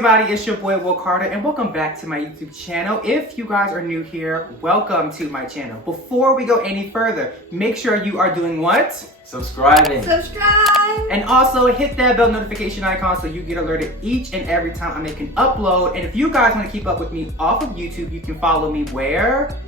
everybody, it's your boy Will Carter and welcome back to my YouTube channel. If you guys are new here, welcome to my channel. Before we go any further, make sure you are doing what? Subscribing. Subscribe! And also hit that bell notification icon so you get alerted each and every time I make an upload. And if you guys want to keep up with me off of YouTube, you can follow me where?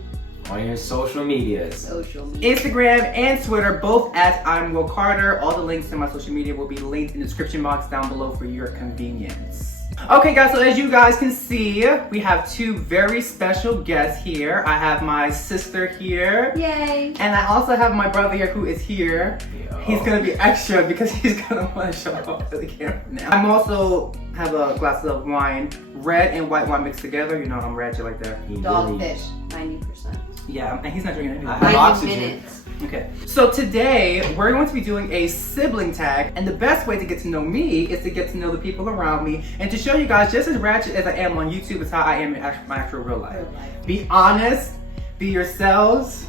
On your social medias. Instagram and Twitter, both as I'm Will Carter. All the links to my social media will be linked in the description box down below for your convenience. Okay guys, so as you guys can see, we have two very special guests here. I have my sister here. Yay! And I also have my brother here who is here. Yo. He's gonna be extra because he's gonna want to show off to the camera now. I'm also have a glass of wine, red and white wine mixed together. You know I'm ratchet like that. Dogfish, 90%. Yeah, and he's not drinking anything. I have 90 oxygen. minutes. Okay, so today we're going to be doing a sibling tag, and the best way to get to know me is to get to know the people around me and to show you guys just as ratchet as I am on YouTube is how I am in my actual real life. Be honest, be yourselves,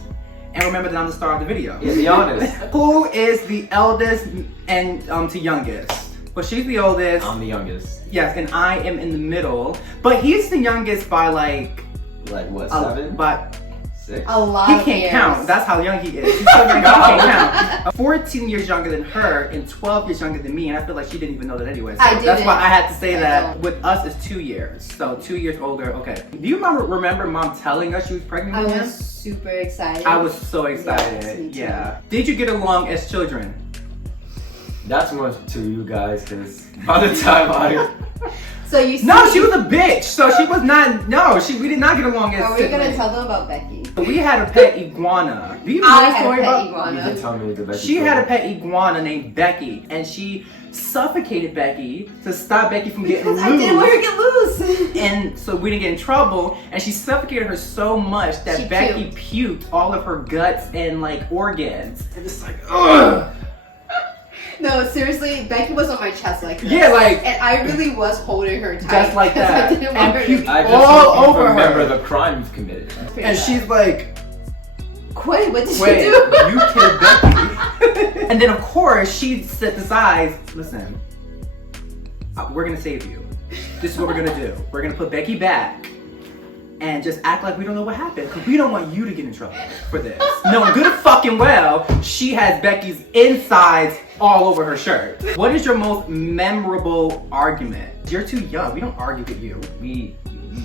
and remember that I'm the star of the video. Yeah, be honest. Who is the eldest and to youngest? Well, she's the oldest. I'm the youngest. Yes, and I am in the middle, but he's the youngest by like what, 7? But 6? A lot he of can't years. count. That's how young he is. He's so young he can't count. 14 years younger than her and 12 years younger than me, and I feel like she didn't even know that anyway. So I didn't. that's why I had to say I that. know. With us is 2 years, so 2 years older. Okay. Do you remember Mom telling us she was pregnant I with him? was super excited. I was so excited. Yes, me too. Yeah. Did you get along as children? That's much to you guys, because by the time So you see, No, she was a bitch. So she was not. No, we did not get along as Are we gonna siblings. tell them about Becky? We had a pet iguana. Do you know I the had a story pet about? you iguana. did tell me the best. She had a pet iguana named Becky, and she suffocated Becky to stop Becky from getting Because loose. I didn't want her to get loose. And so we didn't get in trouble, and she suffocated her so much that She Becky puked all of her guts and like organs. And it's like, ugh. No, seriously, Becky was on my chest like this. Yeah, like And I really was holding her tight. just like 'cause that. I didn't want her And to puked I just all over remember her. the crime you've committed. And she's like, Wait, what did wait, she do? you killed Becky. And then of course she decides, listen, we're gonna save you. This is what we're gonna do. We're gonna put Becky back and just act like we don't know what happened because we don't want you to get in trouble for this. Knowing good fucking well, she has Becky's insides all over her shirt. What is your most memorable argument? You're too young. We don't argue with you. We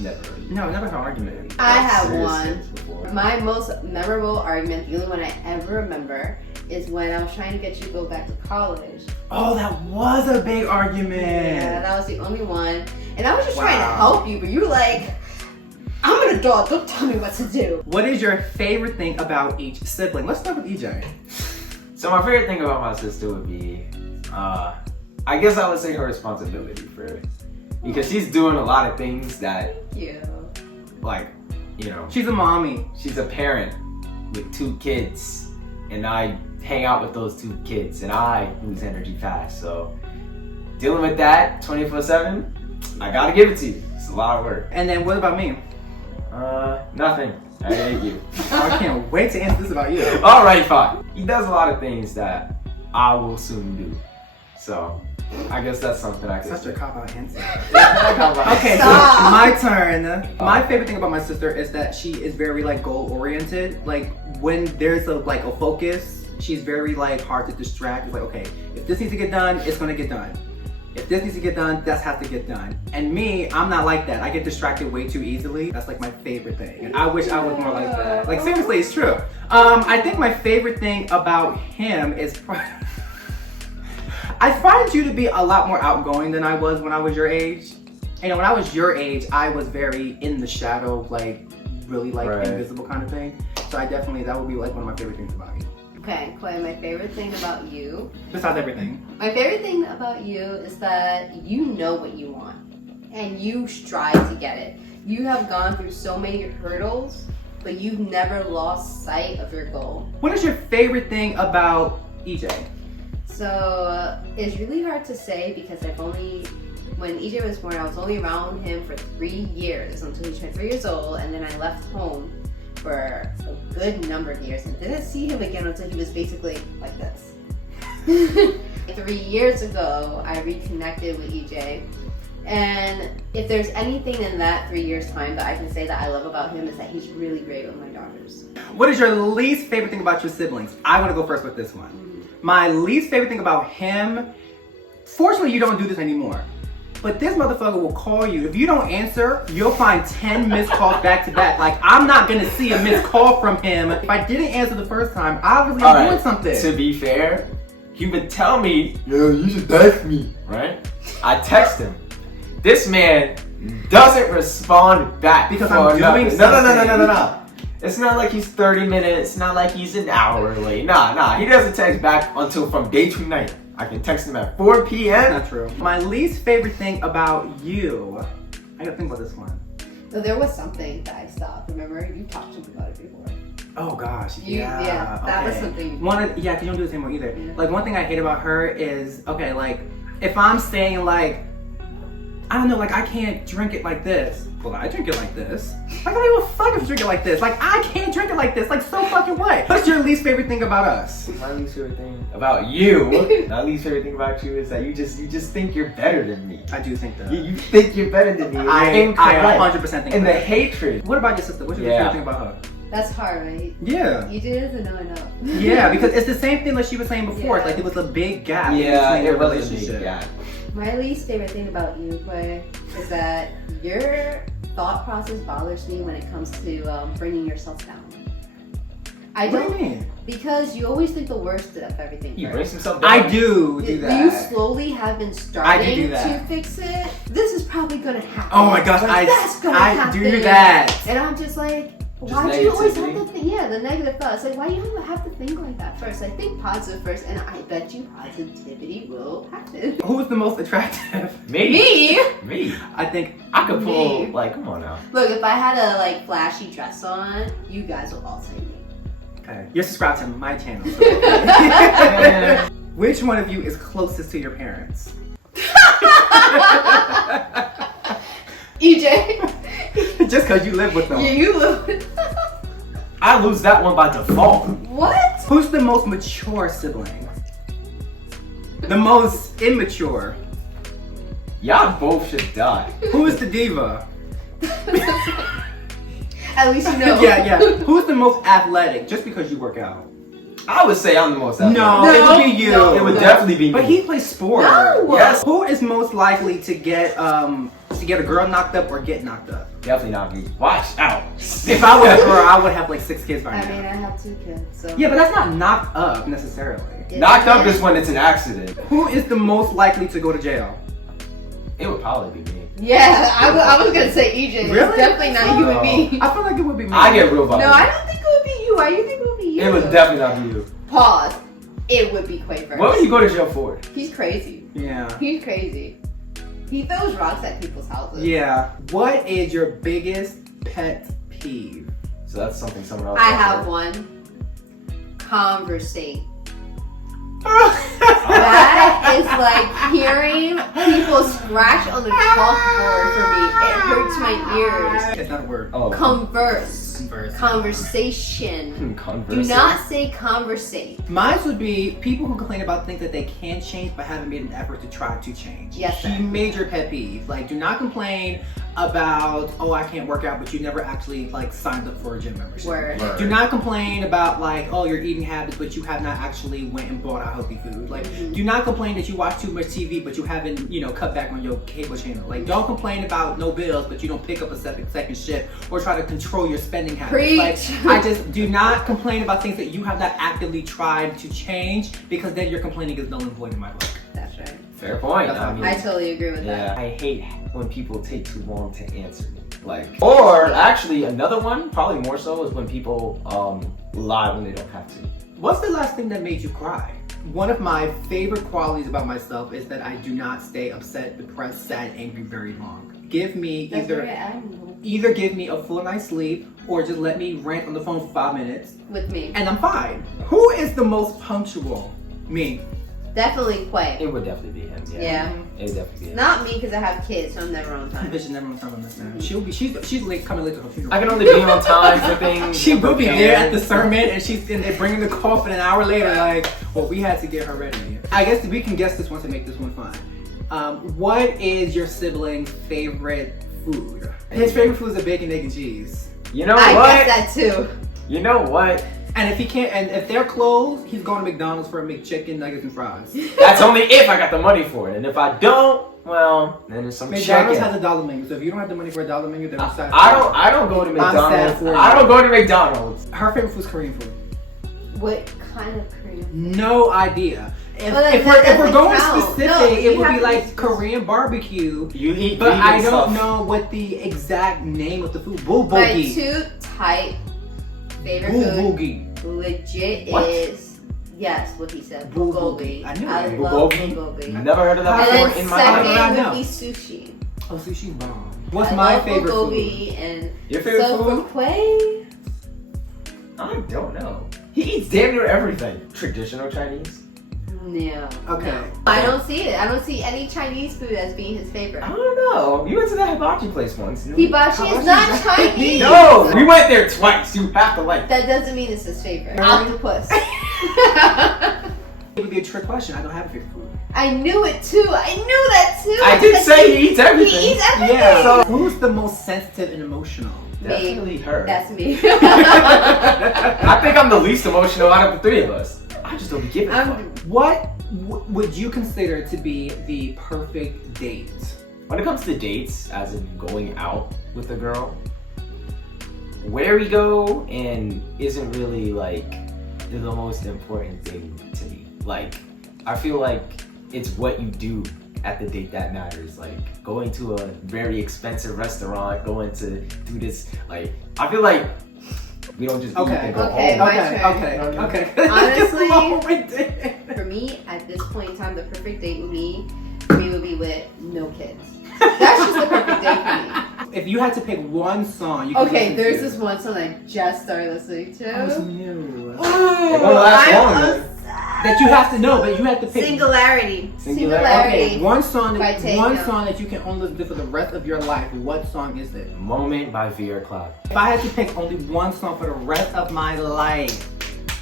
never. No, never had an argument. I have Serious one. things before. My most memorable argument, the only one I ever remember, is when I was trying to get you to go back to college. Oh, that was a big argument. Yeah, that was the only one. And I was just trying to Wow. help you, but you were like, I'm an adult, don't tell me what to do. What is your favorite thing about each sibling? Let's start with EJ. So my favorite thing about my sister would be, I guess I would say her responsibility for it. Because she's doing a lot of things that, Yeah. like, you know, She's a mommy. she's a parent with 2 kids, and I hang out with those 2 kids, and I lose energy fast. So dealing with that 24/7, I gotta give it to you. It's a lot of work. And then what about me? Nothing. I hate you. I can't wait to answer this about you. All right, fine. He does a lot of things that I will soon do. So I guess that's something I can Such a say. cop-out answer. Okay. Okay, so Stop. my turn. My favorite thing about my sister is that she is very like goal-oriented. Like when there's a focus, she's very like hard to distract. It's like, okay, if this needs to get done, it's gonna get done. If this needs to get done, that has to get done. And me, I'm not like that. I get distracted way too easily. That's like my favorite thing. And I wish I was more like that. Like seriously, it's true. I think my favorite thing about him is I find you to be a lot more outgoing than I was when I was your age. You know, when I was your age, I was very in the shadow, like really like Right. invisible kind of thing. So that would be like one of my favorite things about you. Okay, Clay, my favorite thing about you. Besides everything. My favorite thing about you is that you know what you want. And you strive to get it. You have gone through so many hurdles, but you've never lost sight of your goal. What is your favorite thing about EJ? So it's really hard to say because when EJ was born, I was only around him for 3 years until he turned 3 years old, and then I left home for a good number of years and didn't see him again until he was basically like this. 3 years ago, I reconnected with EJ, And if there's anything in that 3 years time that I can say that I love about him is that he's really great with my daughters. What is your least favorite thing about your siblings? I want to go first with this one. My least favorite thing about him, fortunately you don't do this anymore, but this motherfucker will call you. If you don't answer, you'll find 10 missed calls back to back. Like, I'm not gonna see a missed call from him. If I didn't answer the first time, obviously I'm doing something. To be fair, he would tell me, yo, you should text me, right? I text him. This man doesn't respond back because I'm doing something. No. It's not like he's 30 minutes, not like he's an hour late. Nah. He doesn't text back until from day to night. I can text him at 4 p.m. That's not true. My least favorite thing about you, I gotta think about this one. So there was something that I stopped. Remember, you talked to me about it before. Oh gosh, Yeah, that was something. Because you don't do this anymore either. Yeah. Like, one thing I hate about her is, okay, like, if I'm saying, like, I don't know, like, I can't drink it like this. Well, I drink it like this. Like, I don't give a fuck if you drink it like this. Like, I can't drink it like this. Like, so fucking what? What's your least favorite thing about us? My least favorite thing about you, my least favorite thing about you is that you just think you're better than me. I do think that. You think you're better than me. I 100% think And the that. hatred. What about your sister? What's your favorite thing about her? That's hard, right? Yeah. You doesn't know enough. Yeah, because it's the same thing like she was saying before. Yeah. It's like it was a big gap Yeah, between it your was a relationship. big gap. My least favorite thing about you, Quay, is that your thought process bothers me when it comes to bringing yourself down. What do you mean? Because you always think the worst of everything. He first. brings himself down. I do that. You slowly have been starting do that. to fix it. This is probably gonna happen. Oh my gosh, Like, that's gonna I happen. do that. And I'm just like, Just why do you always have negativity? to think? Yeah, the negative thoughts. Like, why do you have to think like that first? Like, think positive first, and I bet you positivity will happen. Who's the most attractive? Me? Me. I think I could pull, Me. like, come on now. Look, if I had a like flashy dress on, you guys will all say me. okay. You're subscribed to my channel. So. Which one of you is closest to your parents? EJ. Just because you live with them. Yeah, you look. I lose that one by default. What? Who's the most mature sibling? The most immature? Y'all both should die. Who is the diva? At least you know. Yeah. Who's the most athletic? Just because you work out. I would say I'm the most athletic. No, No, it would be you. no. It would definitely be me. But he plays sport. No. Yes. Who is most likely to get a girl knocked up or get knocked up? Definitely not me. Watch out. If I was a girl, I would have like 6 kids by I now. mean, I have 2 kids, so. Yeah, but that's not knocked up necessarily. Knocked up is when it's an accident. Who is the most likely to go to jail? It would probably be me. Yeah, I was gonna say EJ. It's Really? definitely not you and me. I feel like it would be me. I get real violent. No, I don't think it would be you. Why do you think it would be you? It would definitely not be you. Pause. It would be Quay first. What would you go to jail for? He's crazy. Yeah. He's crazy. He throws rocks at people's houses. Yeah. What is your biggest pet peeve? So that's something someone else. I has have heard. one. Conversate. That is like hearing people scratch on the chalkboard for me. It hurts my ears. It's not a word. Oh. Converse. Converse. Conversation. Converse. Do not say conversate. Mine would be people who complain about things that they can change but haven't made an effort to try to change. Yes, sir. Major pet peeve. Like, do not complain about, oh, I can't work out, but you never actually like signed up for a gym membership. Word. Word. Do not complain about like, oh, your eating habits, but you have not actually went and bought out healthy food. Like, do not complain that you watch too much TV, but you haven't, cut back on your cable channel. Like, don't complain about no bills, but you don't pick up a second shift or try to control your spending habits. Preach. Like, I just do not complain about things that you have not actively tried to change, because then your complaining is null and void in my book. That's right. Fair point. That's I mean, I totally agree with yeah, that. I hate when people take too long to answer me. Like, or actually another one, probably more so, is when people lie when they don't have to. What's the last thing that made you cry? One of my favorite qualities about myself is that I do not stay upset, depressed, sad, angry very long. Give me That's either very admirable. either give me a full night's sleep or just let me rant on the phone for 5 minutes With me. and I'm fine. Who is the most punctual? Me. Definitely Quay. It would definitely be him. Yeah. Yeah. It would definitely be him. Not me because I have kids, so I'm never on time. Bitch never on time on this man. She's late, coming late to her funeral. I can only be on time for things. She will be there at the sermon, and she's in there bringing the coffin an hour later. Like, well, we had to get her ready. I guess we can guess this one to make this one fun. What is your sibling's favorite food? His favorite food is a bacon, egg, and cheese. You know I what? guess that too. You know what? And if he can't, and if they're closed, he's going to McDonald's for a McChicken, nuggets, and fries. That's only if I got the money for it. And if I don't, well, then there's some McDonald's chicken. has a dollar menu, so if you don't have the money for a dollar menu, then I'm sad. I don't go to sad McDonald's. for you. I don't go to McDonald's. Her favorite food is Korean food. What kind of Korean? No idea. If, Well, if that we're going doesn't count. specific, No, it you would have be to like be specific. Korean barbecue. You eat But vegan I don't stuff. know what the exact name of the food. My Bulgogi. two type favorite food Bulgogi. legit What? is yes, what he said. Bulgogi. Bulgogi. I knew I it. love Bulgogi? bulgogi. I've never heard of that And before And in then my life. I second know. would be sushi. Oh, sushi's bomb. What's I my love favorite bulgogi food? and Your favorite so food? for Quay, I don't know. He eats damn near everything. Traditional Chinese? no. Okay. No. I don't see it. I don't see any Chinese food as being his favorite. I don't know. You went to that hibachi place once. Hibachi is not Chinese. No, we went there twice. You have to like. That doesn't mean it's his favorite. Really? Octopus. It would be a trick question. I don't have a favorite food. I knew it too. I knew that too. I did say he eats everything. He eats everything. Yeah. So who's the most sensitive and emotional? Definitely her. That's me. I think I'm the least emotional out of the three of us. I just don't be giving a fuck. What would you consider to be the perfect date? When it comes to dates, as in going out with a girl, where we go and isn't really like the most important thing to me. Like, I feel like it's what you do at the date that matters. Like going to a very expensive restaurant, going to do this. Like, I feel like we don't just eat and go Okay, home. my Okay. turn. Honestly, Honestly, for me, at this point in time, the perfect date with me would be with no kids. That's just the perfect date for me. if you had to pick one song, you could Okay, listen there's to. this one song I just started listening to. What's new? It won't last long, I'm then. That you have to know, but you have to pick. Singularity. Okay, one song. By That, Tatum. one song that you can only listen to for the rest of your life. What song is it? Moment by Vera Cloud. If I had to pick only one song for the rest of my life,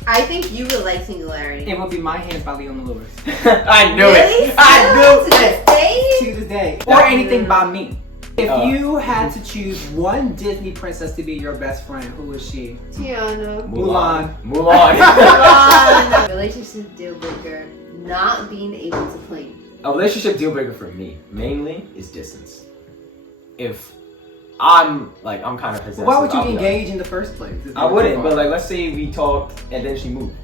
I think you would like Singularity. it would be "My Hands" by Leona Lewis. I knew Really? it. I knew To this day? To this day, or anything by me. If Uh, you had to choose one Disney princess to be your best friend, who is she? Tiana. Mulan. Mulan. Relationship deal breaker. Not being able to play. A relationship deal breaker for me, mainly, is distance. If I'm kind of possessive. Why would you I'll be like- engage in the first place? I wouldn't, but like, let's say we talked and then she moved.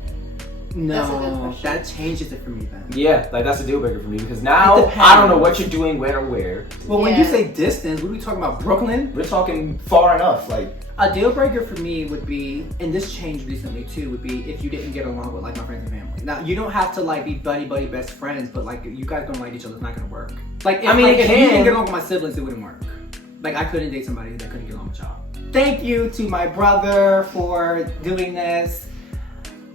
That's a good No, question. that changes it for me then. Yeah, like that's a deal breaker for me because now It depends. I don't know what you're doing, when or where. Well, when you Yeah. say distance, what are we talking about? Brooklyn? We're talking far enough, like. A deal breaker for me would be, and this changed recently too, would be if you didn't get along with like my friends and family. Now you don't have to like be buddy best friends, but like if you guys don't like each other, it's not gonna work. Like if, I mean, like, it if you can. didn't get along with my siblings, it wouldn't work. Like I couldn't date somebody that couldn't get along with y'all. Thank you to my brother for doing this.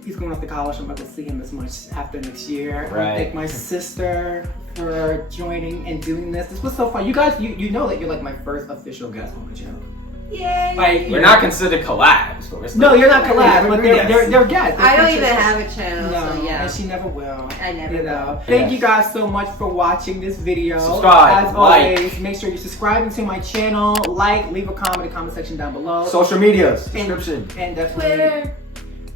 He's going off to college. I'm not gonna see him as much after next year. I wanna Right. thank my sister for joining and doing this. This was so fun. You guys, you know that you're like my first official guest on the channel. Yay! Like We're not considered collabs, but we're still. No, you're not collab, but We're they're guests. I don't They're even featured. have a channel, No, so yeah. and she never will. I never You know. will. Thank Yes. you guys so much for watching this video. Subscribe, As like. always, make sure you're subscribing to my channel. Like, leave a comment in the comment section down below. Social medias, description, And definitely. Twitter.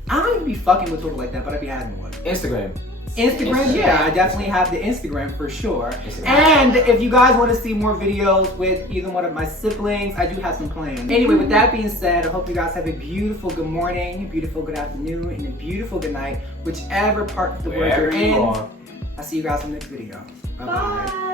I don't even be fucking with Twitter like that, but I be having one. Instagram. Instagram, yeah, I definitely have the Instagram for sure. Instagram. And if you guys want to see more videos with either one of my siblings, I do have some plans. Anyway, with that being said, I hope you guys have a beautiful good morning, beautiful good afternoon, and a beautiful good night, whichever part of the world you're Wherever you in. are. I'll see you guys in the next video. Bye-bye. Bye.